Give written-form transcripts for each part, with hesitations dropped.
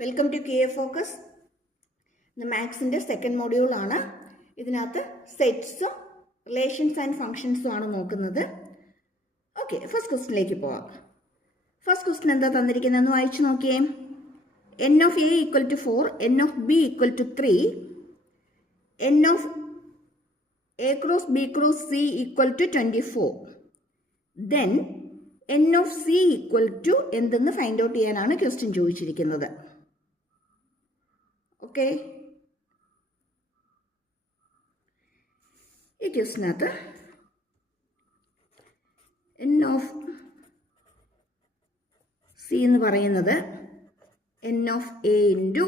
Welcome to KA focus. ഇന്ന് മാത്സിൻ്റെ second മൊഡ്യൂളാണ്. ഇതിനകത്ത് സെറ്റ്സും relations and ഫങ്ഷൻസും ആണ് നോക്കുന്നത്. ഓക്കെ, ഫസ്റ്റ് ക്വസ്റ്റിനിലേക്ക് പോവാം. ഫസ്റ്റ് ക്വസ്റ്റ്യൻ എന്താ തന്നിരിക്കുന്നതെന്ന് വായിച്ചു നോക്കിയേ. n of a equal to 4, n of b equal to 3, n of a cross b cross c equal to 24. Then n of c equal to എന്തെന്ന് find out ചെയ്യാനാണ് question ചോദിച്ചിരിക്കുന്നത്. Okay, ഈ ക്വസ്റ്റിനകത്ത് n of c എന്ന് പറയുന്നത് n of a into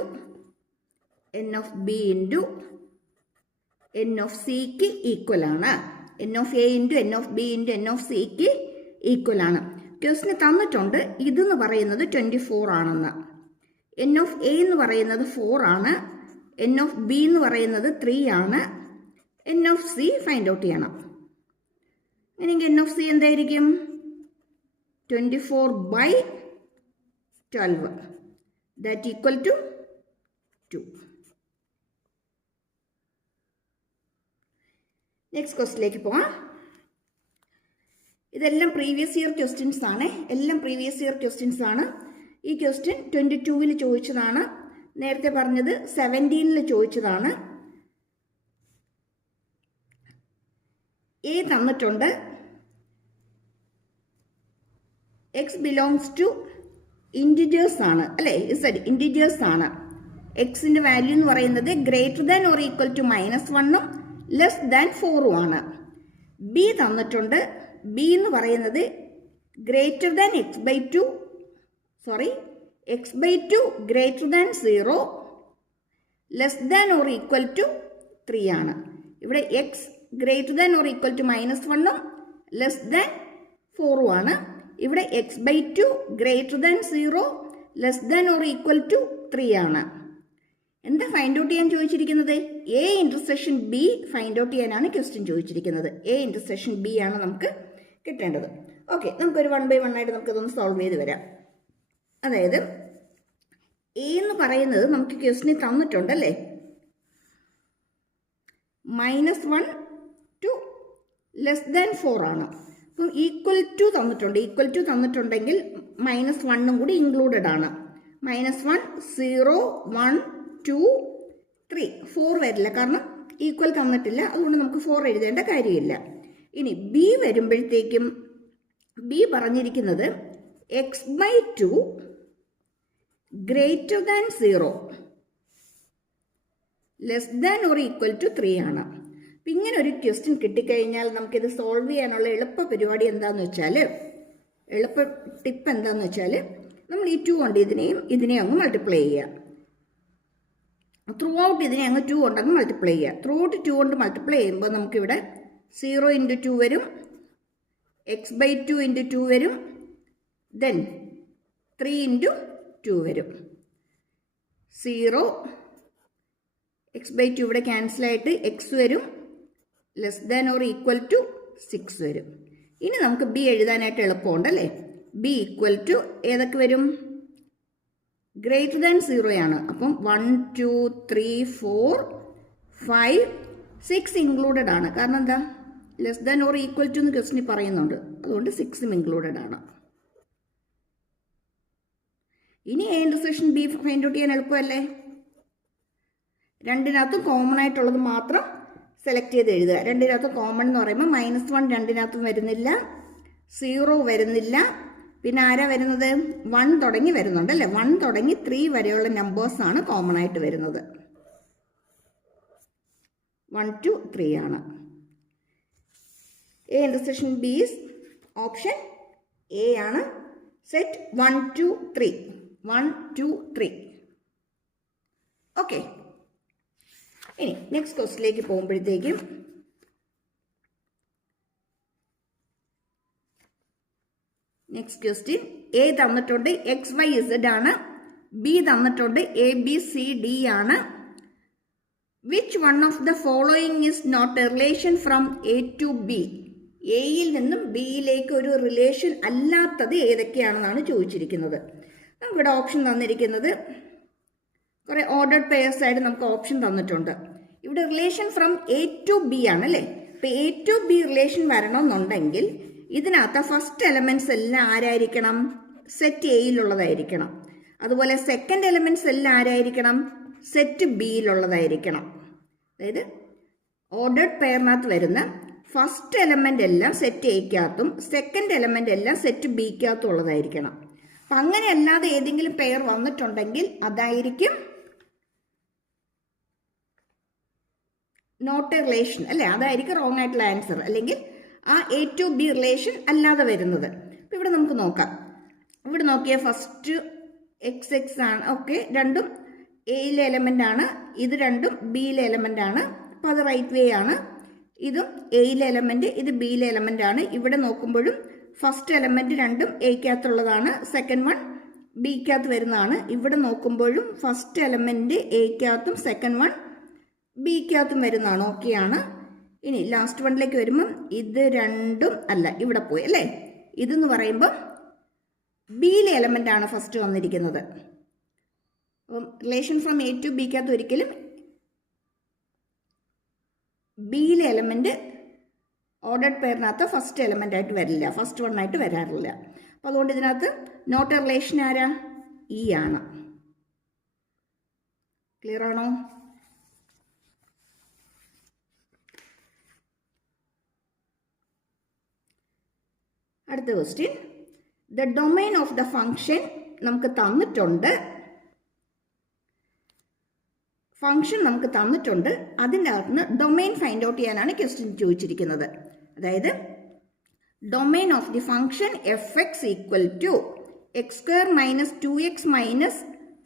n of b into n of സിക്ക് equal ആണ്. n of a into n of b into n of സിക്ക് equal ആണ്. ക്വസ്റ്റിന് തന്നിട്ടുണ്ട് ഇതെന്ന് പറയുന്നത് 24 ആണെന്ന്. n ഓഫ് a എന്ന് പറയുന്നത് 4 ആണ്, n ഓഫ് b എന്ന് പറയുന്നത് 3 ആണ്, n of c find out ചെയ്യണം. അങ്ങനെയെങ്കിൽ n ഓഫ് c എന്തായിരിക്കും? 24/12 that equal to 2. നെക്സ്റ്റ് ക്വസ്റ്റിലേക്ക് പോവാം. ഇതെല്ലാം പ്രീവിയസ് ഇയർ ക്വസ്റ്റ്യൻസ് ആണ്. ഈ ക്വസ്റ്റ്യൻ 22-ൽ ചോദിച്ചതാണ്. നേരത്തെ പറഞ്ഞത് 17-ൽ ചോദിച്ചതാണ്. എ തന്നിട്ടുണ്ട്. എക്സ് ബിലോങ്സ് ടു ഇൻറ്റിജേഴ്സ് ആണ് അല്ലേ? ഇൻറ്റിജേഴ്സ് ആണ്. എക്സിന്റെ വാല്യൂ എന്ന് പറയുന്നത് greater than or equal to -1ഉം ലെസ് ദാൻ 4ഉം ആണ്. ബി തന്നിട്ടുണ്ട്. ബി എന്ന് പറയുന്നത് greater than x/2 greater than 0 less than or equal to 3 ആണ്. ഇവിടെ x greater than or equal to -1ഉം ലെസ് ദാൻ 4ഉം ആണ്. ഇവിടെ x/2 greater than 0 less than or equal to 3 ആണ്. എന്താ ഫൈൻഡ് ഔട്ട് ചെയ്യാൻ ചോദിച്ചിരിക്കുന്നത്? A intersection B find out ചെയ്യാനാണ് ക്വസ്റ്റ്യൻ ചോദിച്ചിരിക്കുന്നത്. എ ഇന്റർസെക്ഷൻ ബി ആണ് നമുക്ക് കിട്ടേണ്ടത്. ഓക്കെ, നമുക്കൊരു 1 by 1 ആയിട്ട് നമുക്കതൊന്ന് സോൾവ് ചെയ്ത് വരാം. അതായത് എ എന്ന് പറയുന്നത് നമുക്ക് ക്വസ്റ്റ്യനിൽ തന്നിട്ടുണ്ടല്ലേ, -1 to ലെസ് ദാൻ 4 ആണ്. അപ്പം ഈക്വൽ ടു തന്നിട്ടുണ്ടെങ്കിൽ -1ഉം കൂടി ഇൻക്ലൂഡഡ് ആണ്. -1 0 1 2 3 4 വരില്ല, കാരണം ഈക്വൽ തന്നിട്ടില്ല. അതുകൊണ്ട് നമുക്ക് 4 എഴുതേണ്ട കാര്യമില്ല. ഇനി ബി വരുമ്പോഴത്തേക്കും ബി പറഞ്ഞിരിക്കുന്നത് x/2 greater than 0 less than or equal to 3 ആണ്. അപ്പം ഇങ്ങനെ ഒരു ക്വസ്റ്റ്യൻ കിട്ടിക്കഴിഞ്ഞാൽ നമുക്കിത് സോൾവ് ചെയ്യാനുള്ള എളുപ്പ ടിപ്പ് എന്താണെന്ന് വെച്ചാൽ നമ്മൾ ഈ 2 കൊണ്ട് ഇതിനെയും അങ്ങ് മൾട്ടിപ്ലൈ ചെയ്യുക. ത്രൂ ഔട്ട് ഇതിനെ അങ്ങ് 2 കൊണ്ടങ്ങ് മൾട്ടിപ്ലൈ ചെയ്യുക. ത്രൂ ഔട്ട് 2 കൊണ്ട് മൾട്ടിപ്ലൈ ചെയ്യുമ്പോൾ നമുക്കിവിടെ 0 × 2 വരും, x/2 × 2 വരും, ദെൻ 3 × 2 വരും. 0 x/2 ഇവിടെ ക്യാൻസലായിട്ട് x വരും, less than or equal to 6 വരും. ഇനി നമുക്ക് ബി എഴുതാനായിട്ട് എളുപ്പമുണ്ടല്ലേ. ബി ഈക്വൽ ടു ഏതൊക്കെ വരും? ഗ്രേറ്റർ ദാൻ 0 ആണ്. അപ്പം 1 2 3 4 5 6 ഇൻക്ലൂഡഡ് ആണ്. കാരണം എന്താ? Less than or equal to എന്ന് ക്വസ്റ്റിന് പറയുന്നുണ്ട്, അതുകൊണ്ട് 6ഉം ഇൻക്ലൂഡഡ് ആണ്. ഇനി A intersection B find out ചെയ്യാൻ എളുപ്പമല്ലേ. രണ്ടിനകത്തും കോമൺ ആയിട്ടുള്ളത് മാത്രം സെലക്ട് ചെയ്ത് എഴുതുക. രണ്ടിനകത്തും കോമൺ എന്ന് പറയുമ്പോൾ -1 രണ്ടിനകത്തും വരുന്നില്ല, 0 വരുന്നില്ല, പിന്നെ ആരാ വരുന്നത്? 1 തുടങ്ങി വരുന്നുണ്ട് അല്ലേ. 1 തുടങ്ങി 3 വരെയുള്ള നമ്പേഴ്സ് ആണ് കോമൺ ആയിട്ട് വരുന്നത്. 1 to 3 ആണ്. A intersection B is option A ആണ്. സെറ്റ് 1 2 3 1 2 3. ഓക്കെ, ഇനി നെക്സ്റ്റ് ക്വസ്റ്റിലേക്ക് പോകുമ്പോഴത്തേക്കും നെക്സ്റ്റ് ക്വസ്റ്റ്യൻ എ തന്നിട്ടുണ്ട് XYZ ആണ്, ബി തന്നിട്ടുണ്ട് ABCD ആണ്. Which one of the following is not a relation from A to B? എയിൽ നിന്നും ബിയിലേക്ക് ഒരു റിലേഷൻ അല്ലാത്തത് ഏതൊക്കെയാണെന്നാണ് ചോദിച്ചിരിക്കുന്നത്. നമുക്കിവിടെ ഓപ്ഷൻ തന്നിരിക്കുന്നത് കുറെ ഓർഡർഡ് പെയർസ് ആയിട്ട് നമുക്ക് ഓപ്ഷൻ തന്നിട്ടുണ്ട്. ഇവിടെ relation from A to B ആണ് അല്ലേ. ഇപ്പൊ എ ടു ബി റിലേഷൻ വരണമെന്നുണ്ടെങ്കിൽ ഇതിനകത്ത് ഫസ്റ്റ് എലമെന്റ്സ് എല്ലാം ആരായിരിക്കണം? സെറ്റ് എയിലുള്ളതായിരിക്കണം. അതുപോലെ സെക്കൻഡ് എലമെന്റ്സ് എല്ലാം ആരായിരിക്കണം? സെറ്റ് ബിയിലുള്ളതായിരിക്കണം. അതായത് ഓർഡർഡ് പെയറിനകത്ത് വരുന്ന ഫസ്റ്റ് എലമെന്റ് എല്ലാം സെറ്റ് എയ്ക്കകത്തും സെക്കൻഡ് എലമെന്റ് എല്ലാം സെറ്റ് ബിക്കകത്തും ഉള്ളതായിരിക്കണം. അപ്പൊ അങ്ങനെ അല്ലാതെ ഏതെങ്കിലും പെയർ വന്നിട്ടുണ്ടെങ്കിൽ അതായിരിക്കും നോട്ട് എ റിലേഷൻ അല്ലെ, അതായിരിക്കും റോങ് ആയിട്ടുള്ള ആൻസർ. അല്ലെങ്കിൽ ആ എ ടു ബി റിലേഷൻ അല്ലാതെ വരുന്നത്. അപ്പൊ ഇവിടെ നമുക്ക് നോക്കാം. ഇവിടെ നോക്കിയ ഫസ്റ്റ് എക്സ് എക്സ് ആണ്. ഓക്കെ, രണ്ടും എയിലെ എലമെന്റ് ആണ്, ഇത് രണ്ടും ബിയിലെ എലമെന്റ് ആണ്. അപ്പൊ അത് റൈറ്റ് വേ ആണ്. ഇതും എയിലെ എലമെന്റ്, ഇത് ബിയിലെ എലമെന്റ് ആണ്. ഇവിടെ നോക്കുമ്പോഴും ഫസ്റ്റ് എലമെന്റ് രണ്ടും എയ്ക്കകത്തുള്ളതാണ്, സെക്കൻഡ് വൺ ബിക്കകത്ത് വരുന്നതാണ്. ഇവിടെ നോക്കുമ്പോഴും ഫസ്റ്റ് എലമെന്റ് എയ്ക്കകത്തും സെക്കൻഡ് വൺ ബിക്കകത്തും വരുന്നതാണ്. ഓക്കെയാണ്. ഇനി ലാസ്റ്റ് വണ്ണിലേക്ക് വരുമ്പം ഇത് രണ്ടും അല്ല, ഇവിടെ പോയി അല്ലേ. ഇതെന്ന് പറയുമ്പോൾ ബിയിലെ എലമെന്റ് ആണ് ഫസ്റ്റ് വന്നിരിക്കുന്നത്. അപ്പം റിലേഷൻ ഫ്രം എ ടു ബിക്കകത്ത് ഒരിക്കലും ബിയിലെ എലമെന്റ് ഓർഡർഡ് പെയറിനകത്ത് ഫസ്റ്റ് എലമെന്റ് ആയിട്ട് വരില്ല, ഫസ്റ്റ് വൺ ആയിട്ട് വരാറില്ല. അപ്പം അതുകൊണ്ട് ഇതിനകത്ത് നോട്ട് എ റിലേഷൻ ആരാ? ഇ ആണ്. ക്ലിയർ ആണോ? അടുത്ത question, the domain of the function നമുക്ക് തന്നിട്ടുണ്ട്. ഫംഗ്ഷൻ നമുക്ക് തന്നിട്ടുണ്ട്, അതിൻ്റെ അകത്തുനിന്ന് ഡൊമൈൻ ഫൈൻഡ് ഔട്ട് ചെയ്യാനാണ് ക്വസ്റ്റ്യൻ ചോദിച്ചിരിക്കുന്നത്. അതായത് domain of the function f x equal to x square minus 2x minus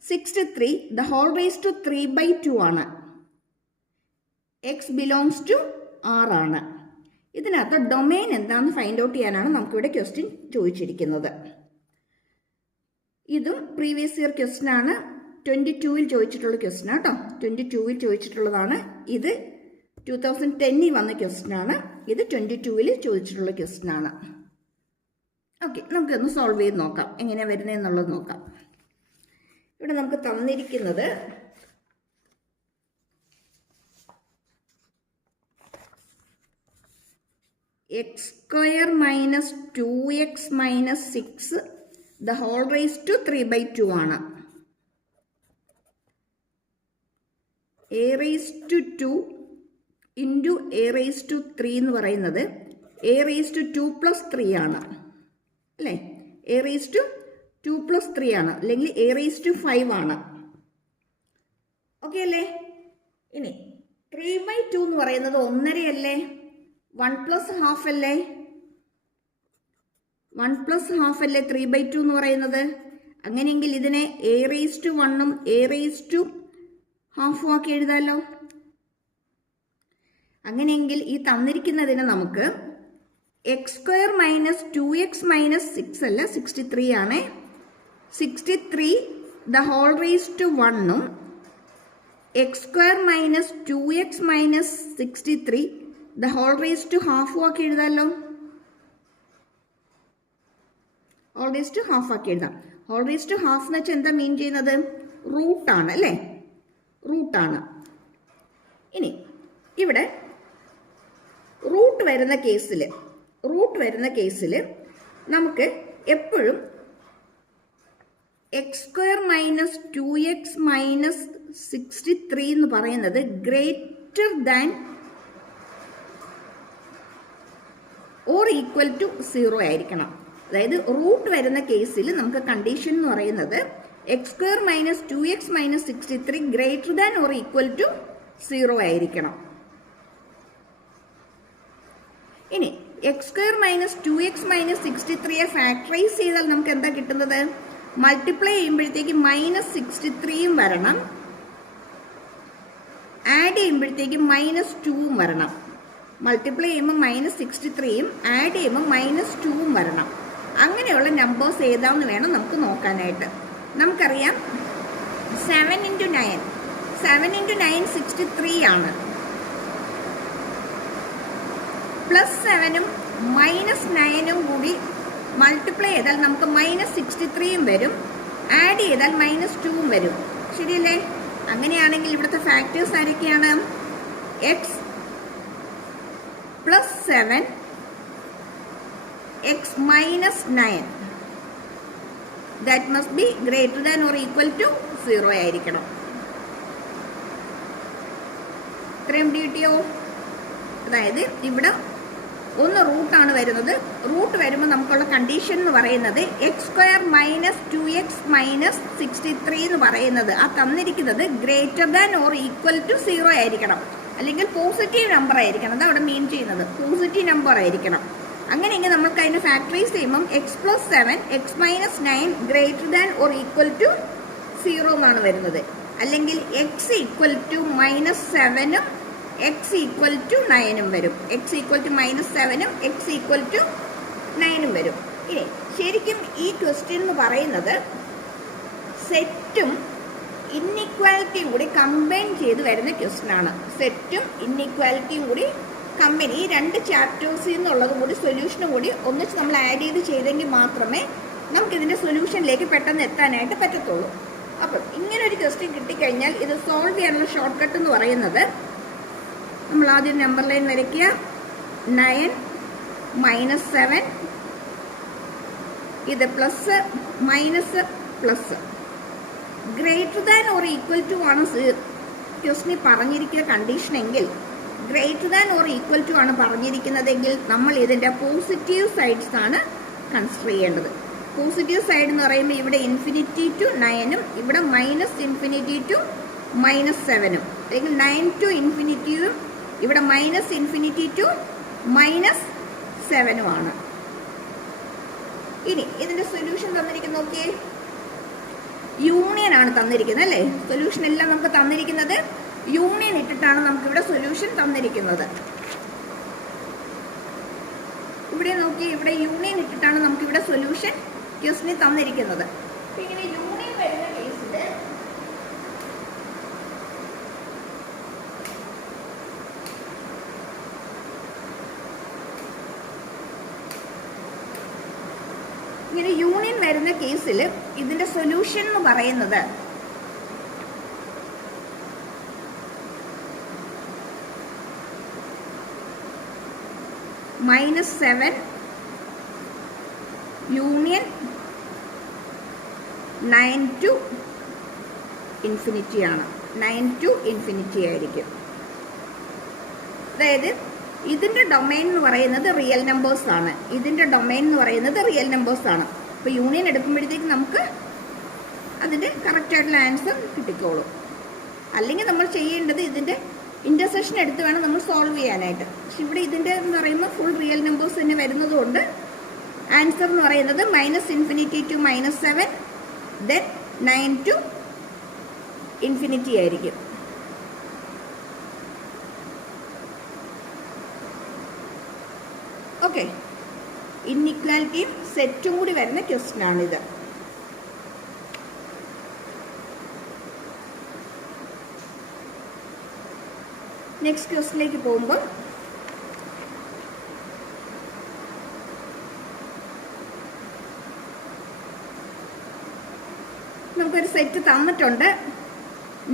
63 the whole raise to 3/2 ആണ്. എക്സ് ബിലോങ്സ് ടു ആർ ആണ്. ഇതിനകത്ത് ഡൊമൈൻ എന്താണെന്ന് ഫൈൻഡ് ഔട്ട് ചെയ്യാനാണ് നമുക്കിവിടെ ക്വസ്റ്റ്യൻ ചോദിച്ചിരിക്കുന്നത്. ഇതും പ്രീവിയസ് ഇയർ ക്വസ്റ്റ്യൻ ആണ്. 22-ൽ ചോദിച്ചിട്ടുള്ള ക്വസ്റ്റ്യൻ ആട്ടോ. 22-ൽ ചോദിച്ചിട്ടുള്ളതാണ്. ഇത് 2010-ൽ വന്ന ക്വസ്റ്റ്യൻ ആണ്. ഇത് 22-ൽ ചോദിച്ചിട്ടുള്ള ക്വസ്റ്റ്യൻ ആണ്. ഓക്കെ, നമുക്കൊന്ന് സോൾവ് ചെയ്ത് നോക്കാം, എങ്ങനെയാണ് വരുന്നതെന്നുള്ളത് നോക്കാം. ഇവിടെ നമുക്ക് തന്നിരിക്കുന്നത് x square minus 2x minus 6 the whole raise to 3/2 ആണ്. A raise to 2 into A raise to 3 എന്ന് പറയുന്നത് എ റേസ് ടു 2 പ്ലസ് 3 ആണ് അല്ലേ. എ റേസ് ടു 2 പ്ലസ് 3 ആണ്, അല്ലെങ്കിൽ എ റേസ് ടു 5 ആണ്. ഓക്കെ അല്ലേ. ഇനി 3/2 എന്ന് പറയുന്നത് 1.5 അല്ലേ, 1 പ്ലസ് ഹാഫ് അല്ലേ, 1 പ്ലസ് ഹാഫ് അല്ലേ 3/2 എന്ന് പറയുന്നത്. അങ്ങനെയെങ്കിൽ ഇതിനെ എ റേസ് ടു 1ഉം എ റേസ് ടു ഹാഫും ആക്കി എഴുതാമല്ലോ. അങ്ങനെയെങ്കിൽ ഈ തന്നിരിക്കുന്നതിന് നമുക്ക് X square minus 2x minus 6 അല്ല 63 ആണ്. 63 ദ ഹോൾ റേസ് ടു 1ഉം x square minus 2x minus 63 the whole raise to ഹാഫും ആക്കി എഴുതാമല്ലോ. ഹോൾ റേസ് ടു ഹാഫ് ആക്കി എഴുതാം. ഹോൾ റേസ് ടു ഹാഫ് എന്ന് വെച്ചാൽ എന്താ മീൻ ചെയ്യുന്നത്? റൂട്ടാണ് അല്ലേ, റൂട്ടാണ്. ഇനി ഇവിടെ റൂട്ട് വരുന്ന കേസിൽ നമുക്ക് എപ്പോഴും X square minus 2x minus 63 എന്ന് പറയുന്നത് greater than or equal to 0 ആയിരിക്കണം. അതായത് റൂട്ട് വരുന്ന കേസിൽ നമുക്ക് കണ്ടീഷൻ എന്ന് പറയുന്നത് x square minus 2x minus 63 greater than or equal to 0 ആയിരിക്കണം. ഇനി x square minus 2x minus 63യെ ഫാക്ടറൈസ് ചെയ്താൽ നമുക്ക് എന്താ കിട്ടുന്നത്? മൾട്ടിപ്ലൈ ചെയ്യുമ്പോഴത്തേക്ക് മൈനസ് 63യും വരണം, ആഡ് ചെയ്യുമ്പോഴത്തേക്ക് മൈനസ് 2ഉം വരണം. മൾട്ടിപ്ലൈ ചെയ്യുമ്പോൾ മൈനസ് 63യും ആഡ് ചെയ്യുമ്പോൾ മൈനസ് 2ഉം വരണം. അങ്ങനെയുള്ള നമ്പേഴ്സ് ഏതാണെന്ന് വേണം നമുക്ക് നോക്കാനായിട്ട്. നമുക്കറിയാം 7 × 9 63 ആണ്. പ്ലസ് 7ഉം മൈനസ് 9ഉം കൂടി മൾട്ടിപ്ലൈ ചെയ്താൽ നമുക്ക് മൈനസ് 63യും വരും, ആഡ് ചെയ്താൽ മൈനസ് 2ഉം വരും. ശരിയല്ലേ? അങ്ങനെയാണെങ്കിൽ ഇവിടുത്തെ ഫാക്ടേഴ്സ് ആരൊക്കെയാണ്? X plus 7, x minus 9. That must be greater than or equal to 0 ആയിരിക്കണം. ഇത്രയും കിട്ടിയോ? അതായത് ഇവിടെ ഒന്ന് റൂട്ടാണ് വരുന്നത്. റൂട്ട് വരുമ്പോൾ നമുക്കുള്ള കണ്ടീഷൻ എന്ന് പറയുന്നത് x square minus 2x minus 63 എന്ന് പറയുന്നത് ആ തന്നിരിക്കുന്നത് greater than or equal to 0 ആയിരിക്കണം. അല്ലെങ്കിൽ പോസിറ്റീവ് നമ്പർ ആയിരിക്കണം. അത് അവിടെ മീൻ ചെയ്യുന്നത് പോസിറ്റീവ് നമ്പർ ആയിരിക്കണം. അങ്ങനെയെങ്കിൽ നമുക്ക് അതിന് ഫാക്ടറൈസ് ചെയ്യുമ്പം x plus 7 x minus 9 greater than or equal to 0 എന്നാണ് വരുന്നത്. അല്ലെങ്കിൽ എക്സ് ഈക്വൽ ടു മൈനസ് 7ഉം എക്സ് ഈക്വൽ ടു 9ഉം വരും. എക്സ് ഈക്വൽ ടു മൈനസ് 7ഉം എക്സ് ഈക്വൽ ടു 9ഉം വരും. ഇനി ശരിക്കും ഈ ക്വസ്റ്റ്യൻ എന്ന് പറയുന്നത് സെറ്റും ഇൻഇക്വാലിറ്റിയും കൂടി കമ്പൈൻ ചെയ്ത് വരുന്ന ക്വസ്റ്റ്യൻ ആണ്. സെറ്റും ഇൻഇക്വാലിറ്റിയും കൂടി കമ്പൈൻ, ഈ രണ്ട് ചാപ്റ്റേഴ്സിൽ നിന്നുള്ളതും കൂടി സൊല്യൂഷനും കൂടി ഒന്നിച്ച് നമ്മൾ ആഡ് ചെയ്തെങ്കിൽ മാത്രമേ നമുക്കിതിൻ്റെ സൊല്യൂഷനിലേക്ക് പെട്ടെന്ന് എത്താനായിട്ട് പറ്റത്തുള്ളൂ. അപ്പോൾ ഇങ്ങനെ ഒരു ക്വസ്റ്റ്യൻ കിട്ടിക്കഴിഞ്ഞാൽ ഇത് സോൾവ് ചെയ്യാനുള്ള ഷോർട്ട് കട്ട് എന്ന് പറയുന്നത് നമ്മൾ ആദ്യം നമ്പർ ലൈൻ വരയ്ക്കുക. 9 മൈനസ് 7, ഇത് plus minus plus, greater than or equal to ആണ് ക്വസ്റ്റ്യൻ പറഞ്ഞിരിക്കുന്ന കണ്ടീഷൻ എങ്കിൽ, greater than or equal to ആണ് പറഞ്ഞിരിക്കുന്നതെങ്കിൽ നമ്മൾ ഇതിൻ്റെ പോസിറ്റീവ് സൈഡ്സ് ആണ് കൺസിഡർ ചെയ്യേണ്ടത്. പോസിറ്റീവ് സൈഡ് എന്ന് പറയുമ്പോൾ ഇവിടെ ഇൻഫിനിറ്റി ടു 9ഉം ഇവിടെ മൈനസ് ഇൻഫിനിറ്റി ടു മൈനസ് 7ഉം, അല്ലെങ്കിൽ 9 ടു ഇൻഫിനിറ്റിയും ഇവിടെ മൈനസ് ഇൻഫിനിറ്റി ടു മൈനസ് 7ഉം ആണ്. ഇനി ഇതിന്റെ സൊല്യൂഷൻ തന്നിരിക്കുന്നത് നോക്കിയേ, യൂണിയൻ ആണ് തന്നിരിക്കുന്നത് അല്ലേ. സൊല്യൂഷൻ എല്ലാം നമുക്ക് തന്നിരിക്കുന്നത് യൂണിയൻ ഇട്ടിട്ടാണ് നമുക്കിവിടെ സൊല്യൂഷൻ തന്നിരിക്കുന്നത്. ഇവിടെ നോക്കി, ഇവിടെ യൂണിയൻ ഇട്ടിട്ടാണ് നമുക്കിവിടെ സൊല്യൂഷൻ ക്വസ്റ്റ്യൻ തന്നിരിക്കുന്നത്. ഇങ്ങനെ യൂണിയൻ വരുന്ന കേസിൽ ഇതിന്റെ സൊല്യൂഷൻ എന്ന് പറയുന്നത് -7 യൂണിയൻ 9 ടു ഇൻഫിനിറ്റി ആണ്. 9 ടു ഇൻഫിനിറ്റി ആയിരിക്കും. അതായത് ഇതിന്റെ ഡൊമൈൻ എന്ന് പറയുന്നത് റിയൽ നമ്പേഴ്സ് ആണ്. ഇതിന്റെ ഡൊമൈൻ എന്ന് പറയുന്നത് റിയൽ നമ്പേഴ്സ് ആണ്. അപ്പോൾ യൂണിയൻ എടുക്കുമ്പോഴത്തേക്ക് നമുക്ക് അതിന്റെ കറക്റ്റ് ആയിട്ടുള്ള ആൻസർ കിട്ടിക്കോളും. അല്ലെങ്കിൽ നമ്മൾ ചെയ്യേണ്ടത് ഇതിന്റെ ഇന്റർസെക്ഷൻ എടുത്ത് വേണം നമ്മൾ സോൾവ് ചെയ്യാനായിട്ട്. പക്ഷെ ഇവിടെ ഇതിന്റെ എന്ന് പറയുമ്പോൾ ഫുൾ റിയൽ നമ്പേഴ്സ് തന്നെ വരുന്നതുകൊണ്ട് ആൻസർ എന്ന് പറയുന്നത് -∞ ടു -7 ദെൻ 9 ടു ഇൻഫിനിറ്റി ആയിരിക്കും. ഓക്കെ, ഇൻഇക്വാലിറ്റിയും സെറ്റും കൂടി വരുന്ന ക്വസ്റ്റ്യൻ ആണിത്. നെക്സ്റ്റ് ക്വസ്റ്റ്യനിലേക്ക് പോകുമ്പോൾ നമുക്കൊരു സെറ്റ് തന്നിട്ടുണ്ട്.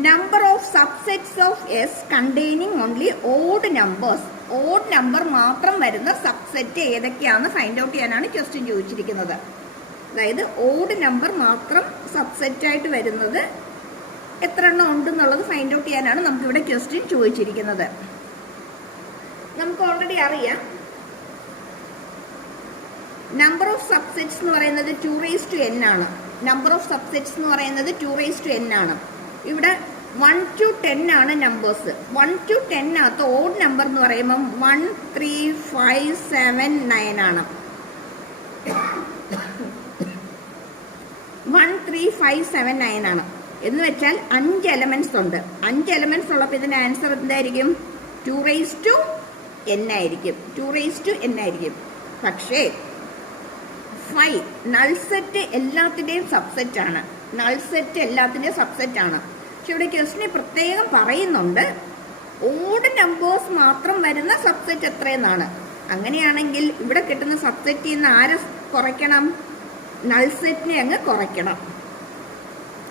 Number of subsets of S containing only odd numbers. Odd number മാത്രം വരുന്ന സബ്സെറ്റ് ഏതൊക്കെയാണെന്ന് ഫൈൻഡ് ഔട്ട് ചെയ്യാനാണ് ക്വസ്റ്റ്യൻ ചോദിച്ചിരിക്കുന്നത്. അതായത് ഓഡ് നമ്പർ മാത്രം സബ്സെറ്റ് ആയിട്ട് വരുന്നത് എത്ര എണ്ണം ഉണ്ടെന്നുള്ളത് ഫൈൻഡ് ഔട്ട് ചെയ്യാനാണ് നമുക്കിവിടെ ക്വസ്റ്റ്യൻ ചോദിച്ചിരിക്കുന്നത്. നമുക്ക് ഓൾറെഡി അറിയാം നമ്പർ ഓഫ് സബ്സെറ്റ്സ് എന്ന് പറയുന്നത് 2n ആണ്. നമ്പർ ഓഫ് സബ്സെറ്റ്സ് എന്ന് പറയുന്നത് 2n ആണ്. ഇവിടെ 1 to 10 ആണ് നമ്പേഴ്സ്. 1 to 10 അകത്ത് ഓഡ് നമ്പർ എന്ന് പറയുമ്പം 1, 3, 5, 7, 9 ആണ്. 1, 3, 5, 7, 9 ആണ്. എന്ന് വെച്ചാൽ 5 എലമെന്റ്സ് ഉണ്ട്. 5 എലമെന്റ്സ് ഉള്ളപ്പോൾ ഇതിന്റെ ആൻസർ എന്തായിരിക്കും? 2n ആയിരിക്കും. 2n ആയിരിക്കും. പക്ഷേ 5 നൾ സെറ്റ് എല്ലാത്തിൻ്റെയും സബ്സെറ്റ് ആണ്. നൾ സെറ്റ് എല്ലാത്തിൻ്റെയും സബ്സെറ്റ് ആണ്. പക്ഷെ ഇവിടെ ക്വസ്റ്റ്യൻ പ്രത്യേകം പറയുന്നുണ്ട് ഓഡ് നമ്പേഴ്സ് മാത്രം വരുന്ന സബ്സെറ്റ് എത്രയെന്നാണ്. അങ്ങനെയാണെങ്കിൽ ഇവിടെ കിട്ടുന്ന സബ്സെറ്റിൽ നിന്ന് ആരെ കുറയ്ക്കണം? നൾ സെറ്റിനെ അങ്ങ് കുറയ്ക്കണം.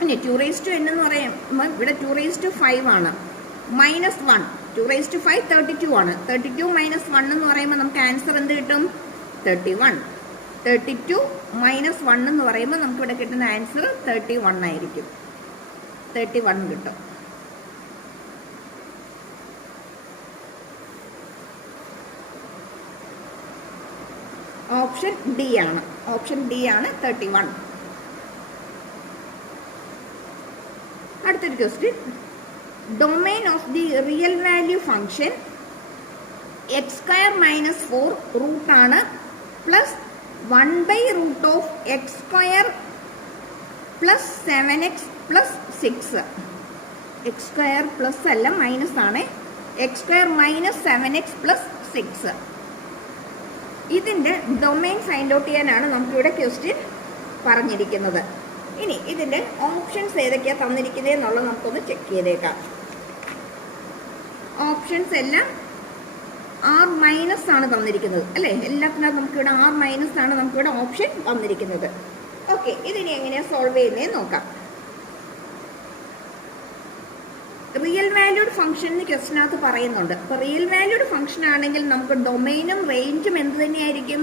ഇനി 2n എന്ന് പറയുമ്പോൾ ഇവിടെ 2/5 ആണ്. -1 2/5 32 ആണ്. 32 - 1 എന്ന് പറയുമ്പോൾ നമുക്ക് ആൻസർ എന്ത് കിട്ടും? 31. 32 - 1 എന്ന് പറയുമ്പോൾ നമുക്ക് ഇവിടെ കിട്ടുന്ന ആൻസർ 31 ആയിരിക്കും. 31 കിട്ടും. ഓപ്ഷൻ ഡി ആണ്. ഓപ്ഷൻ ഡി ആണ് 31. അടുത്തൊരു question. Domain of the real value function x² - 4 root ആണ് plus 1/√ of x² plus 7x plus 6. x² plus അല്ല മൈനസ് ആണ്. x² - 7x plus 6. ഇതിൻ്റെ ഡൊമൈൻ ഫൈൻഡ് ഔട്ട് ചെയ്യാനാണ് നമുക്കിവിടെ ക്വസ്റ്റ്യൻ പറഞ്ഞിരിക്കുന്നത്. ഇനി ഇതിൻ്റെ ഓപ്ഷൻസ് ഏതൊക്കെയാണ് തന്നിരിക്കുന്നത് എന്നുള്ളത് നമുക്കൊന്ന് ചെക്ക് ചെയ്തേക്കാം. ഓപ്ഷൻസ് എല്ലാം R- ആണ് തന്നിരിക്കുന്നത് അല്ലേ? എല്ലാത്തിനും നമുക്കിവിടെ R- ആണ് നമുക്കിവിടെ ഓപ്ഷൻ തന്നിരിക്കുന്നത്. ഓക്കെ, ഇതിനെ എങ്ങനെയാണ് സോൾവ് ചെയ്യുന്നത് നോക്കാം. റിയൽ വാല്യൂഡ് ഫംഗ്ഷൻ എന്ന് ക്വസ്റ്റിനകത്ത് പറയുന്നുണ്ട്. അപ്പോൾ റിയൽ വാല്യൂഡ് ഫംഗ്ഷൻ ആണെങ്കിൽ നമുക്ക് ഡൊമൈനും റേഞ്ചും എന്ത് തന്നെയായിരിക്കും?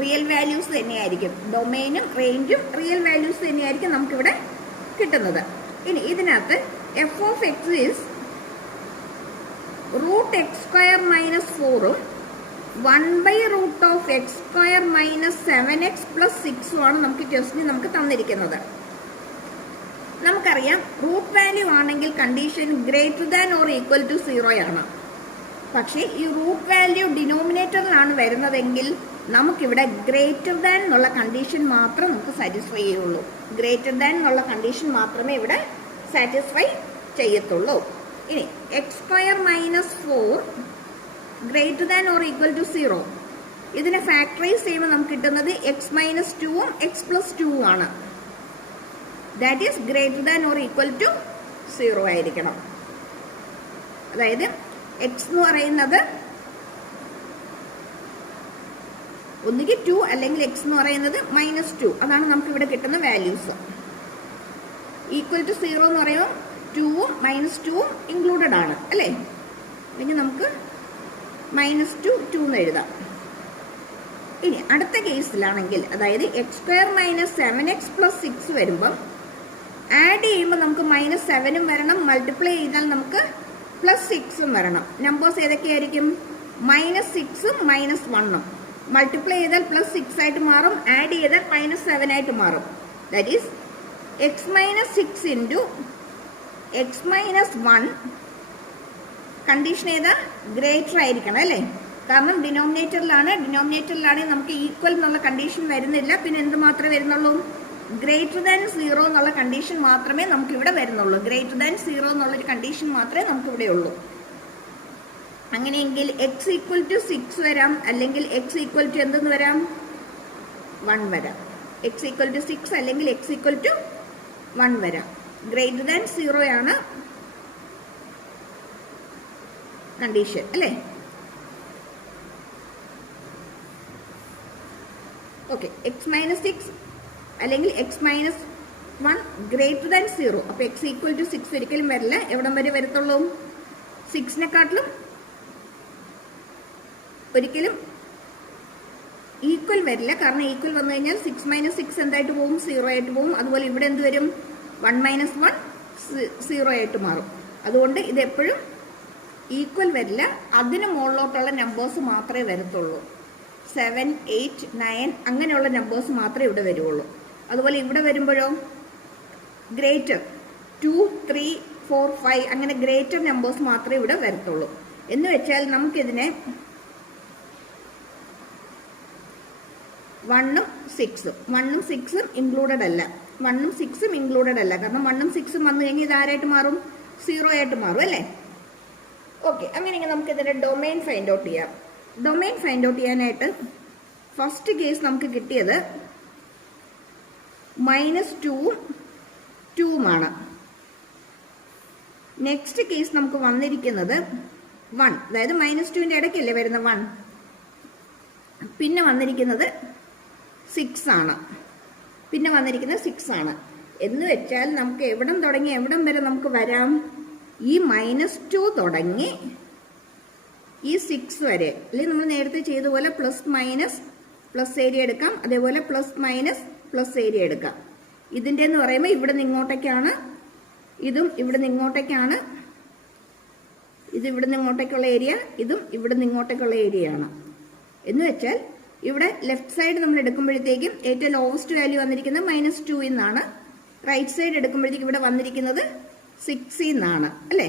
റിയൽ വാല്യൂസ് തന്നെയായിരിക്കും. ഡൊമൈനും റേഞ്ചും റിയൽ വാല്യൂസ് തന്നെയായിരിക്കും നമുക്കിവിടെ കിട്ടുന്നത്. ഇനി ഇതിനകത്ത് f(x) ഈസ് √x² - 4ഉം 1/√ ഓഫ് x² - 7x പ്ലസ് 6ഉം ആണ് നമുക്ക് ക്വസ്റ്റിന് നമുക്ക് തന്നിരിക്കുന്നത്. നമുക്കറിയാം റൂട്ട് വാല്യൂ ആണെങ്കിൽ കണ്ടീഷൻ >= 0 ആണ്. പക്ഷേ ഈ റൂട്ട് വാല്യൂ ഡിനോമിനേറ്ററിലാണ് വരുന്നതെങ്കിൽ നമുക്കിവിടെ > എന്നുള്ള കണ്ടീഷൻ മാത്രം നമുക്ക് സാറ്റിസ്ഫൈ ചെയ്യുള്ളൂ. > എന്നുള്ള കണ്ടീഷൻ മാത്രമേ ഇവിടെ സാറ്റിസ്ഫൈ ചെയ്യത്തുള്ളൂ. ഇനി x² - 4 > 0. ഇതിനെ ഫാക്ടറൈസ് ചെയ്യുമ്പോൾ നമുക്ക് കിട്ടുന്നത് x - 2ഉം x + 2ഉം ആണ്. ദാറ്റ് ഈസ് > 0 ആയിരിക്കണം. അതായത് എക്സ് എന്ന് പറയുന്നത് ഒന്നുകിൽ 2 അല്ലെങ്കിൽ എക്സ് എന്ന് പറയുന്നത് -2. അതാണ് നമുക്ക് ഇവിടെ കിട്ടുന്ന വാല്യൂസ്. = 0 എന്ന് പറയുമ്പോൾ 2ഉം -2ഉം ഇൻക്ലൂഡഡ് ആണ് അല്ലേ? ഇനി നമുക്ക് -2 2 എന്ന് എഴുതാം. ഇനി അടുത്ത കേസിലാണെങ്കിൽ അതായത് x² - 7x + 6 വരുമ്പം ആഡ് ചെയ്യുമ്പോൾ നമുക്ക് -7ഉം വരണം, മൾട്ടിപ്ലൈ ചെയ്താൽ നമുക്ക് +6ഉം വരണം. നമ്പേഴ്സ് ഏതൊക്കെയായിരിക്കും? -6ഉം -1ഉം. മൾട്ടിപ്ലൈ ചെയ്താൽ +6 ആയിട്ട് മാറും, ആഡ് ചെയ്താൽ -7 ആയിട്ട് മാറും. That is x - 6 into x - 1. Condition ഏതാ? ഗ്രേറ്റർ ആയിരിക്കണം അല്ലേ? കാരണം ഡിനോമിനേറ്ററിലാണെങ്കിൽ നമുക്ക് ഈക്വൽ എന്നുള്ള കണ്ടീഷൻ വരുന്നില്ല. പിന്നെ എന്ത് മാത്രമേ വരുന്നുള്ളൂ? >0 എന്നുള്ള കണ്ടീഷൻ മാത്രമേ നമുക്ക് ഇവിടെ വരുന്നുള്ളൂ. >0 എന്നുള്ളൊരു കണ്ടീഷൻ മാത്രമേ നമുക്ക് ഇവിടെ ഉള്ളൂ. അങ്ങനെയെങ്കിൽ x = 6 വരാം, അല്ലെങ്കിൽ x = എന്തെന്ന് വരാം? 1 വരാം. x = 6 അല്ലെങ്കിൽ x = 1 വരാം. >0 ആണ് കണ്ടീഷൻ അല്ലേ? ഓക്കെ, x - 6 അല്ലെങ്കിൽ x - 1 >0. അപ്പോൾ x = 6 ഒരിക്കലും വരില്ല. എവിടം വരെ വരത്തുള്ളൂ? 6നെക്കാട്ടിലും ഒരിക്കലും ഈക്വൽ വരില്ല. കാരണം ഈക്വൽ വന്നു കഴിഞ്ഞാൽ 6 - 6 എന്തായിട്ട് പോകും? 0 ആയിട്ട് പോകും. അതുപോലെ ഇവിടെ എന്ത് വരും? 1 - 1 0 ആയിട്ട് മാറും. അതുകൊണ്ട് ഇത് എപ്പോഴും ഈക്വൽ വരില്ല. അതിന് മുകളിലോട്ടുള്ള നമ്പേഴ്സ് മാത്രമേ വരത്തുള്ളൂ. 7, 8, 9 അങ്ങനെയുള്ള നമ്പേഴ്സ് മാത്രമേ ഇവിടെ വരുള്ളൂ. അതുപോലെ ഇവിടെ വരുമ്പോഴോ ഗ്രേറ്റർ 2, 3, 4, 5 അങ്ങനെ ഗ്രേറ്റർ നമ്പേഴ്സ് മാത്രമേ ഇവിടെ വരത്തുള്ളൂ. എന്ന് വെച്ചാൽ നമുക്കിതിനെ 1ഉം 6ഉം ഇൻക്ലൂഡഡ് അല്ല. 1ഉം 6ഉം ഇൻക്ലൂഡഡ് അല്ല. കാരണം 1ഉം 6ഉം വന്നു കഴിഞ്ഞാൽ ഇത് ആരായിട്ട് മാറും? 0 ആയിട്ട് മാറും അല്ലേ? ഓക്കെ, അങ്ങനെയെങ്കിൽ നമുക്ക് ഇതിന്റെ ഡൊമൈൻ ഫൈൻഡ് ഔട്ട് ചെയ്യാം. ഡൊമൈൻ ഫൈൻഡ് ഔട്ട് ചെയ്യാനായിട്ട് ഫസ്റ്റ് കേസ് നമുക്ക് കിട്ടിയത് -2ഉം 2ഉമാണ്. നെക്സ്റ്റ് കേസ് നമുക്ക് വന്നിരിക്കുന്നത് 1, അതായത് -2ന്റെ ഇടയ്ക്കല്ലേ വരുന്ന 1. പിന്നെ വന്നിരിക്കുന്നത് 6 ആണ്. എന്ന് വെച്ചാൽ നമുക്ക് എവിടം തുടങ്ങി എവിടം വരെ നമുക്ക് വരാം? ഈ -2 തുടങ്ങി ഈ 6 വരെ, അല്ലെങ്കിൽ നമ്മൾ നേരത്തെ ചെയ്ത പോലെ പ്ലസ് മൈനസ് പ്ലസ് ഏരിയ എടുക്കാം, അതേപോലെ പ്ലസ് മൈനസ് പ്ലസ് ഏരിയ എടുക്കാം. ഇതിൻ്റെ എന്ന് പറയുമ്പോൾ ഇവിടെ നിന്ന് ഇങ്ങോട്ടേക്കാണ്, ഇതും ഇവിടെ നിന്ന് ഇങ്ങോട്ടേക്കാണ്, ഇത് ഇവിടെ നിന്ന് ഇങ്ങോട്ടേക്കുള്ള ഏരിയ, ഇതും ഇവിടെ നിന്ന് ഇങ്ങോട്ടേക്കുള്ള ഏരിയയാണ്. എന്ന് വെച്ചാൽ ഇവിടെ ലെഫ്റ്റ് സൈഡ് നമ്മൾ എടുക്കുമ്പോഴത്തേക്കും ഏറ്റവും ലോവസ്റ്റ് വാല്യൂ വന്നിരിക്കുന്നത് -2 എന്നാണ്. റൈറ്റ് സൈഡ് എടുക്കുമ്പോഴത്തേക്കും ഇവിടെ വന്നിരിക്കുന്നത് 6 എന്നാണ് അല്ലേ.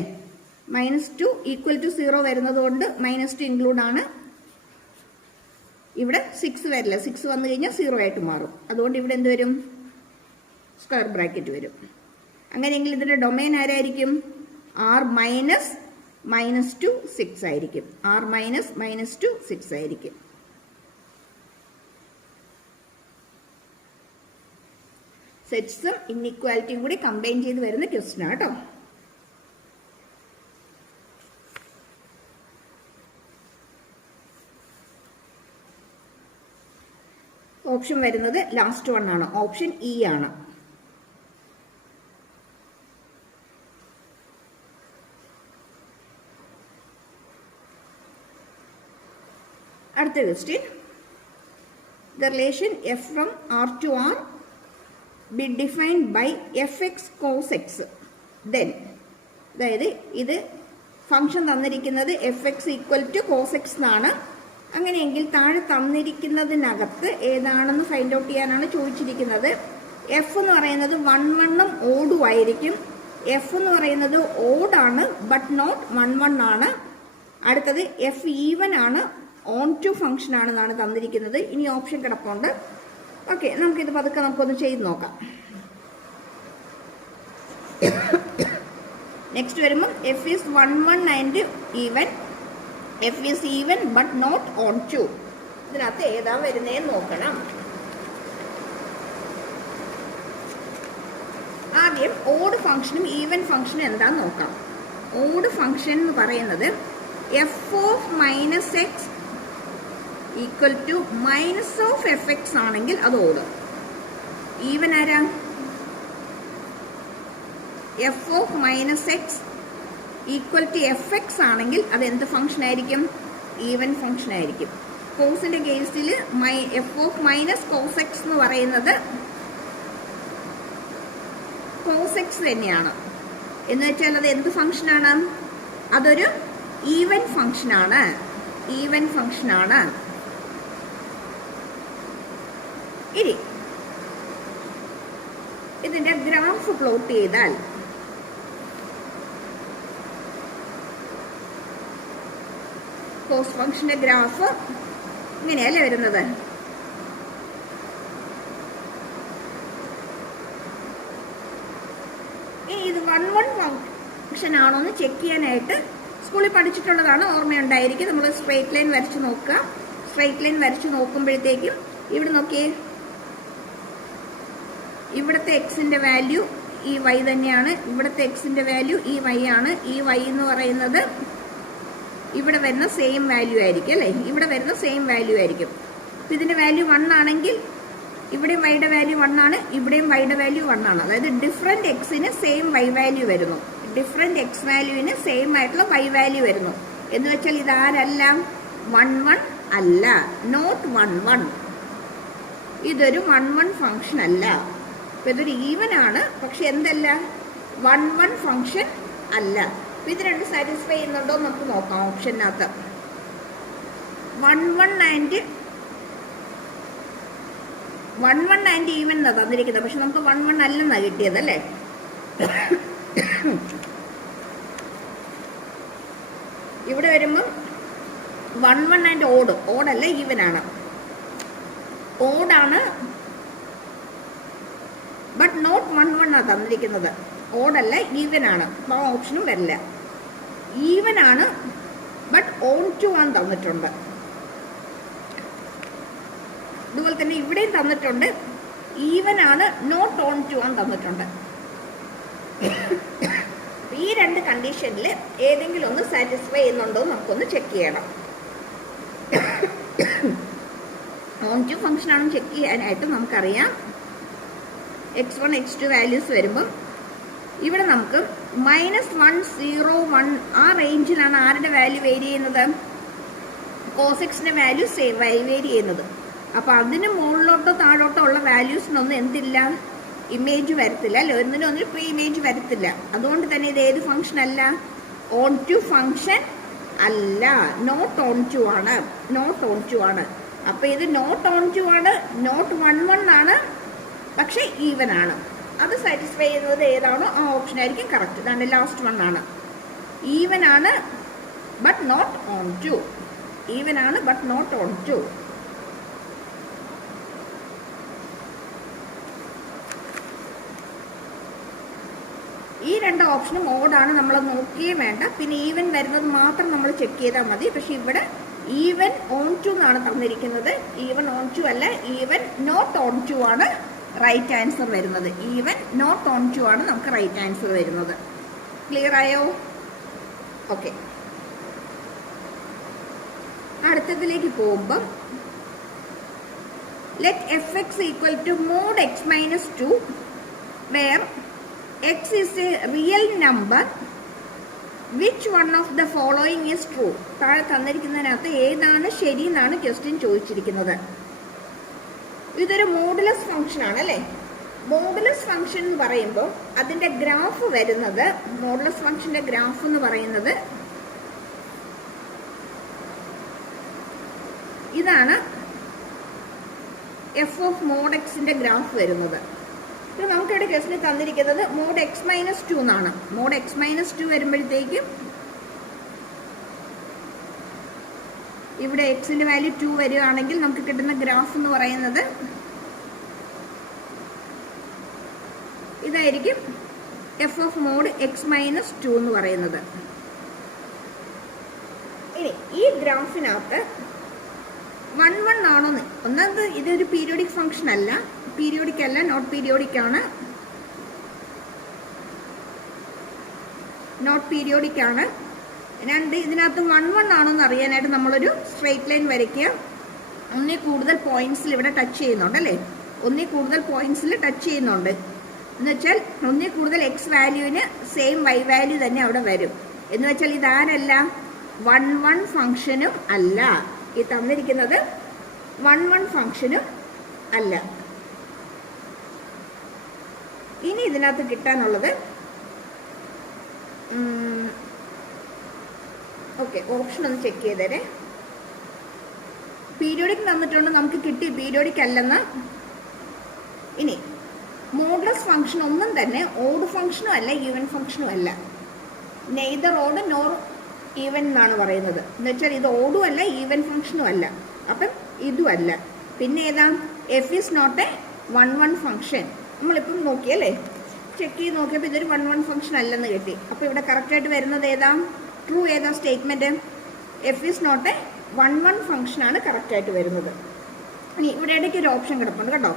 -2 = 0 വരുന്നത് കൊണ്ട് -2 ഇൻക്ലൂഡ് ആണ്. ഇവിടെ 6 വരില്ല, 6 വന്നു കഴിഞ്ഞാൽ 0 ആയിട്ട് മാറും. അതുകൊണ്ട് ഇവിടെ എന്ത് വരും? സ്ക്വയർ ബ്രാക്കറ്റ് വരും. അങ്ങനെയെങ്കിൽ ഇതിന്റെ ഡൊമൈൻ ആരായിരിക്കും? r -2 6 ആയിരിക്കും. r -2 6 ആയിരിക്കും. സെറ്റ്സും ഇൻഇക്വാലിറ്റിയും കൂടി കമ്പൈൻ ചെയ്ത് വരുന്ന ക്വസ്റ്റ്യൻ ആട്ടോ. ഓപ്ഷൻ വരുന്നത് ലാസ്റ്റ് വൺ ആണ്, ഓപ്ഷൻ ഇ ആണ്. അടുത്ത question, the relation f from r to r be defined by fx cos x, then, അതായത് ഇത് ഫംഗ്ഷൻ തന്നിരിക്കുന്നത് fx = cos x എന്നാണ്. അങ്ങനെയെങ്കിൽ താഴെ തന്നിരിക്കുന്നതിനകത്ത് ഏതാണെന്ന് ഫൈൻഡ് ഔട്ട് ചെയ്യാനാണ് ചോദിച്ചിരിക്കുന്നത്. എഫ് എന്ന് പറയുന്നത് 1 1 ഓടും ആയിരിക്കും. എഫ് എന്ന് പറയുന്നത് ഓടാണ് ബട്ട് നോട്ട് 1 1 ആണ്. അടുത്തത് എഫ് ഈവൻ ആണ്, ഓൺ ടു ഫംഗ്ഷൻ ആണെന്നാണ് തന്നിരിക്കുന്നത്. ഇനി ഓപ്ഷൻ കിടപ്പുണ്ട്. ഓക്കെ, നമുക്കിത് പതുക്കെ നമുക്കൊന്ന് ചെയ്ത് നോക്കാം. നെക്സ്റ്റ് വരുമ്പോൾ F is 1 1 and even, F is even but not onto. ഇതിനകത്ത് ഏതാ വരുന്നതെന്ന് നോക്കണം. ആദ്യം ഓഡ് ഫംഗ്ഷനും ഈവൻ ഫംഗ്ഷനും എന്താന്ന് നോക്കാം. ഓഡ് ഫംഗ്ഷൻ എന്ന് പറയുന്നത് F of -x equal to -f(x) ആണെങ്കിൽ അത് ഓട്. ഈവൻ ആരാ? F of -x equal to fx ആണെങ്കിൽ അത് എന്ത് ഫംഗ്ഷൻ ആയിരിക്കും? ഈവൻ ഫംഗ്ഷൻ ആയിരിക്കും. കോസിന്റെ കേസിൽ എഫ് ഓഫ് -cos x എന്ന് പറയുന്നത് cos x തന്നെയാണ്. എന്ന് വെച്ചാൽ അത് എന്ത് ഫംഗ്ഷനാണ്? അതൊരു ഈവൻ ഫംഗ്ഷനാണ്. ഈവൻ ഫംഗ്ഷനാണ്. ഇനി ഇതിന്റെ ഗ്രാഫ് പ്ലോട്ട് ചെയ്താൽ കോസ് ഫംഗ്ഷന്റെ ഗ്രാഫ് ഇങ്ങനെയല്ലേ വരുന്നത്? ഇത് 1 1 ഫംഗ്ഷൻ ആണോ എന്ന് ചെക്ക് ചെയ്യാനായിട്ട് സ്കൂളിൽ പഠിച്ചിട്ടുള്ളതാണ്, ഓർമ്മയുണ്ടായിരിക്കും. നമ്മൾ സ്ട്രെയിറ്റ് ലൈൻ വരച്ച് നോക്കുക. സ്ട്രെയിറ്റ് ലൈൻ വരച്ച് നോക്കുമ്പോഴത്തേക്കും ഇവിടെ നോക്കിയേ, ഇവിടുത്തെ എക്സിന്റെ വാല്യൂ ഈ y തന്നെയാണ്, ഇവിടുത്തെ എക്സിന്റെ വാല്യൂ ഈ y ആണ്. ഈ y എന്ന് പറയുന്നത് ഇവിടെ വരുന്ന സെയിം വാല്യൂ ആയിരിക്കും അല്ലേ, ഇവിടെ വരുന്ന സെയിം വാല്യൂ ആയിരിക്കും. അപ്പം ഇതിന്റെ വാല്യൂ 1 ആണെങ്കിൽ ഇവിടെയും വൈയുടെ വാല്യൂ 1 ആണ്, ഇവിടെയും വൈയുടെ വാല്യൂ 1 ആണ്. അതായത് ഡിഫറെന്റ് എക്സിന് സെയിം വൈ വാല്യൂ വരുന്നു, ഡിഫറെന്റ് എക്സ് വാല്യൂവിന് സെയിം ആയിട്ടുള്ള വൈ വാല്യൂ വരുന്നു. എന്ന് വെച്ചാൽ ഇതാരല്ല? 1 1 അല്ല, നോട്ട് 1 1. ഇതൊരു 1 1 ഫംഗ്ഷൻ അല്ല. അപ്പൊ ഇതൊരു ഈവൻ ആണ്, പക്ഷെ എന്തല്ല? 1 1 ഫംഗ്ഷൻ അല്ല. അപ്പൊ ഇത് രണ്ട് സാറ്റിസ്ഫൈ ചെയ്യുന്നുണ്ടോ നമുക്ക് നോക്കാം. ഓപ്ഷനകത്ത് 1 1 ആൻഡ് ഈവൻ എന്നാ തന്നിരിക്കുന്നത്, പക്ഷെ നമുക്ക് 1 1 അല്ലെന്നാ കിട്ടിയത് അല്ലേ. ഇവിടെ വരുമ്പം 1 1 ആൻഡ് ഓടല്ല, ഈവൻ ആണ്. ഓടാണ് ബട്ട് നോട്ട് 1 1 ആ തന്നിരിക്കുന്നത്. ഓടല്ല, ഈവൻ ആണ്. അപ്പോൾ ആ ഓപ്ഷനും വരില്ല. ഈവൻ ആണ് ബട്ട് ഓൺ ടു 1 തന്നിട്ടുണ്ട്. അതുപോലെ തന്നെ ഇവിടെയും തന്നിട്ടുണ്ട്, ഈവൻ ആണ് നോട്ട് ഓൺ ടു 1 തന്നിട്ടുണ്ട്. ഈ രണ്ട് കണ്ടീഷനിൽ ഏതെങ്കിലും ഒന്ന് സാറ്റിസ്ഫൈ ചെയ്യുന്നുണ്ടോ നമുക്കൊന്ന് ചെക്ക് ചെയ്യണം. ഓൺ ടു ഫംഗ്ഷൻ ആണെന്ന് ചെക്ക് ചെയ്യാനായിട്ട് നമുക്കറിയാം x1 x2 വാല്യൂസ് വരുമ്പം ഇവിടെ നമുക്ക് -1 0 1 ആ റേഞ്ചിലാണ് ആരുടെ വാല്യൂ വേരി ചെയ്യുന്നത്, cos xന്റെ വാല്യൂ വേരി ചെയ്യുന്നത്. അപ്പോൾ അതിന് മുകളിലോട്ടോ താഴോട്ടോ ഉള്ള വാല്യൂസിനൊന്നും എന്തില്ല, ഇമേജ് വരത്തില്ല അല്ലേ, ഒന്നിനും പ്രീ ഇമേജ് വരത്തില്ല. അതുകൊണ്ട് തന്നെ ഇത് ഏത് ഫംഗ്ഷൻ അല്ല, ഓൺ ടു ഫംഗ്ഷൻ അല്ല, നോട്ട് ഓൺ ടു ആണ്, നോട്ട് ഓൺ ടു ആണ്. അപ്പോൾ ഇത് നോട്ട് ഓൺ ടു ആണ്, നോട്ട് 1 1 ആണ്, പക്ഷെ ഈവൻ ആണ്. അത് സാറ്റിസ്ഫൈ ചെയ്യുന്നത് ഏതാണോ ആ ഓപ്ഷൻ ആയിരിക്കും കറക്റ്റ്. ഇതാണ് ലാസ്റ്റ് വൺ ആണ്. ഈവൻ ആണ് but not onto, even ആണ് ബട്ട് നോട്ട് ഓൺ ടു. ഈ രണ്ട് ഓപ്ഷനും ഓഡാണ്, നമ്മൾ നോക്കിയേ വേണ്ട. പിന്നെ ഈവൻ വരുന്നത് മാത്രം നമ്മൾ ചെക്ക് ചെയ്താൽ മതി. പക്ഷെ ഇവിടെ ഈവൻ ഓൺ ടു എന്നാണ് തന്നിരിക്കുന്നത്, ഈവൻ ഓൺ ടു അല്ല, ഈവൻ നോട്ട് ഓൺ ടു ആണ് റൈറ്റ് ആൻസർ വരുന്നത്. ഈവൻ നോട്ട് ഓൺ ടു ആണ് നമുക്ക് റൈറ്റ് ആൻസർ വരുന്നത്. ക്ലിയർ ആയോ? ഓക്കെ, അടുത്തതിലേക്ക് പോകുമ്പം let fx equal to mod x minus 2 where x is a real number, which one of the following is true? താഴെ തന്നിരിക്കുന്നതിനകത്ത് ഏതാണ് ശരി എന്നാണ് ക്വസ്റ്റ്യൻ ചോദിച്ചിരിക്കുന്നത്. ഇതൊരു മോഡുലസ് ഫംഗ്ഷൻ ആണ് അല്ലേ. മോഡുലസ് ഫംഗ്ഷൻ എന്ന് പറയുമ്പോൾ അതിന്റെ ഗ്രാഫ് വരുന്നത്, മോഡുലസ് ഫംഗ്ഷന്റെ ഗ്രാഫ് എന്ന് പറയുന്നത് ഇതാണ്. എഫ് ഓഫ് മോഡ് എക്സിന്റെ ഗ്രാഫ് വരുന്നത്. ഇപ്പോൾ നമുക്കിവിടെ ക്വസ്റ്റ്യൻ തന്നിരിക്കുന്നത് മോഡ് x മൈനസ് 2 എന്നാണ്. മോഡ് x മൈനസ് 2 വരുമ്പോഴത്തേക്കും ഇവിടെ എക്സിന്റെ വാല്യൂ 2 വരികയാണെങ്കിൽ നമുക്ക് കിട്ടുന്ന ഗ്രാഫ് എന്ന് പറയുന്നത് ഇതായിരിക്കും, F of mod x minus 2 എന്ന് പറയുന്നത്. ഇനി ഈ ഗ്രാഫിനകത്ത് 1 1 ആണോന്ന്, ഒന്നാമത് ഇതൊരു പീരിയോഡിക് ഫംഗ്ഷൻ അല്ല, പീരിയോഡിക് അല്ല, നോട്ട് പീരിയോഡിക് ആണ്, നോട്ട് പീരിയോഡിക് ആണ്. രണ്ട് ഇതിനകത്ത് 1 1 ആണോന്ന് അറിയാനായിട്ട് നമ്മളൊരു സ്ട്രെയിറ്റ് ലൈൻ വരയ്ക്കുക. ഒന്നിൽ കൂടുതൽ പോയിന്റ്സിൽ ഇവിടെ ടച്ച് ചെയ്യുന്നുണ്ട് അല്ലേ, ഒന്നിൽ കൂടുതൽ പോയിന്റ്സിൽ ടച്ച് ചെയ്യുന്നുണ്ട് എന്ന് വെച്ചാൽ ഒന്നിൽ കൂടുതൽ എക്സ് വാല്യൂവിന് സെയിം വൈ വാല്യൂ തന്നെ അവിടെ വരും. എന്ന് വെച്ചാൽ ഇതാരല്ല, 1 1 ഫംഗ്ഷനും അല്ല, ഈ തന്നിരിക്കുന്നത് 1 1 ഫംഗ്ഷനും അല്ല. ഇനി ഇതിനകത്ത് കിട്ടാനുള്ളത് ഓക്കെ, ഓപ്ഷൻ ഒന്ന് ചെക്ക് ചെയ്തേരെ. പീരിയോഡിക് തന്നിട്ടുണ്ട്, നമുക്ക് കിട്ടി പീരിയോഡിക് അല്ലെന്ന്. ഇനി മോഡുലസ് ഫംഗ്ഷൻ ഒന്നും തന്നെ ഓഡ് ഫംഗ്ഷനും അല്ല, ഈവൻ ഫംഗ്ഷനും അല്ല. നെയ്തർ ഓഡ് നോർ ഈവൻ എന്നാണ് പറയുന്നത്. എന്ന് വെച്ചാൽ ഇത് ഓഡും അല്ല, ഈവൻ ഫംഗ്ഷനും അല്ല, അപ്പം ഇതും അല്ല. പിന്നെ ഏതാ, F is not a 1 1 function. നമ്മളിപ്പം നോക്കിയല്ലേ, ചെക്ക് ചെയ്ത് നോക്കിയപ്പോൾ ഇതൊരു 1 1 ഫംഗ്ഷൻ അല്ലെന്ന് കിട്ടി. അപ്പോൾ ഇവിടെ കറക്റ്റായിട്ട് വരുന്നത് ഏതാ, ട്രൂ ഏതാ statement, F is not a 1 1 ഫംഗ്ഷനാണ് കറക്റ്റായിട്ട് വരുന്നത്. ഇനി ഇവിടെ ഇടയ്ക്ക് ഒരു ഓപ്ഷൻ കിടപ്പുണ്ട് കേട്ടോ,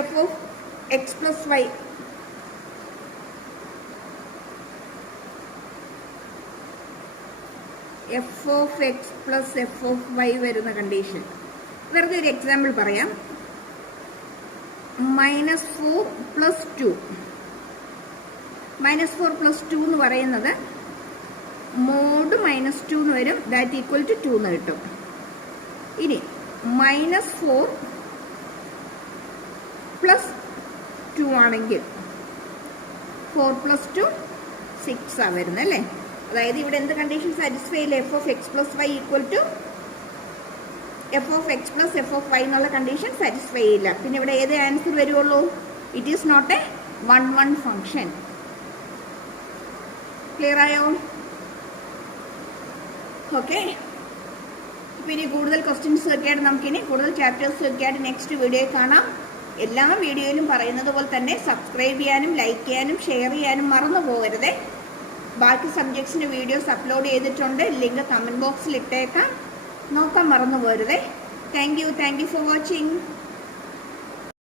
F of X plus Y. F of X plus F of Y വരുന്ന കണ്ടീഷൻ വെറുതെ ഒരു എക്സാമ്പിൾ പറയാം. -4 + 2, -4 + 2 എന്ന് പറയുന്നത് മോഡ് -2 എന്ന് വരും, ദാറ്റ് ഈക്വൽ ടു 2 എന്ന് കിട്ടും. ഇനി -4 + 2 ആണെങ്കിൽ 4 + 2 6 ആ വരുന്നത് അല്ലേ. അതായത് ഇവിടെ എന്ത് കണ്ടീഷൻ സാറ്റിസ്ഫൈ ഇല്ല, F of X plus Y equal to F of X plus F of Y എന്നുള്ള കണ്ടീഷൻ സാറ്റിസ്ഫൈ ചെയ്യില്ല. പിന്നെ ഇവിടെ ഏത് ആൻസർ വരുള്ളൂ, it is not a 1 1 function. Clear ആയോ? ഓക്കെ, ഇപ്പം ഇനി കൂടുതൽ ക്വസ്റ്റ്യൻസ് ഒക്കെ ആയിട്ട് നമുക്കിനി കൂടുതൽ ചാപ്റ്റേഴ്സ് ഒക്കെ ആയിട്ട് നെക്സ്റ്റ് വീഡിയോയിൽ കാണാം. എല്ലാ വീഡിയോയിലും പറയുന്നത് പോലെ തന്നെ സബ്സ്ക്രൈബ് ചെയ്യാനും ലൈക്ക് ചെയ്യാനും ഷെയർ ചെയ്യാനും മറന്നു പോകരുതേ. ബാക്കി സബ്ജക്ട്സിൻ്റെ വീഡിയോസ് അപ്ലോഡ് ചെയ്തിട്ടുണ്ട്, ലിങ്ക് കമൻറ്റ് ബോക്സിൽ ഇട്ടേക്കാം, നോക്കാൻ മറന്നു പോകരുതേ. Thank you for watching.